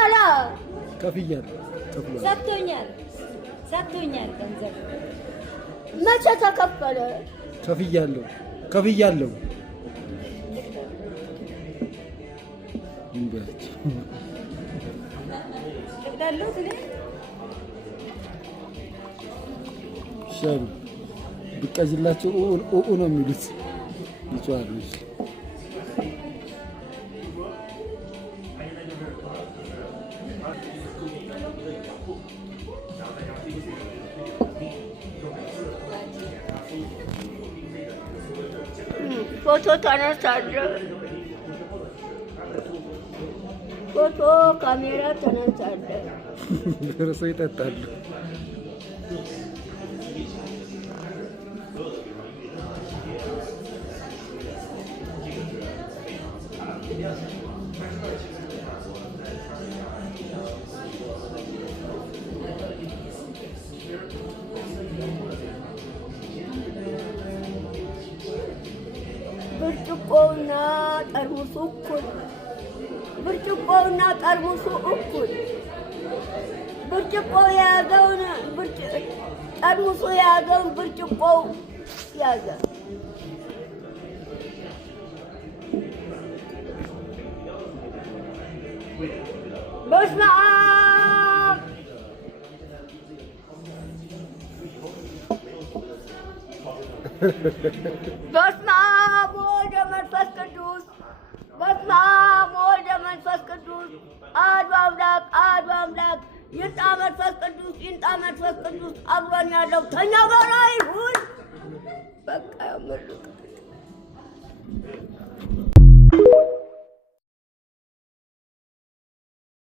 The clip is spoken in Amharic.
ከፈለ ከፍያለሁ። ሰጥቶኛል ገንዘብ መቼ ተከፈለ? ከፍያለሁ። እንዴት ተብዳለሁ ትኔ ሻሉ ቢቀዝላችሁ ነው የሚሉት ይጫሉ። ፎቶ ተነሳለሁ። ፎቶ ካሜራ ተነሳለሁ። ደረሰው ይጠጣሉ። ብርጭቆውና ጠርሙሱ እኩል። ብርጭቆ የያዘውን ጠርሙሱ የያዘውን ብርጭቆው ያዘ። በስመ አብ ወወልድ ወመንፈስ ቅዱስ አሐዱ አምላክ ይምጣ መንፈስ ቅዱስ አብሮን ያለው ከእኛ ጋር ይሁን። በቃ ያመሉ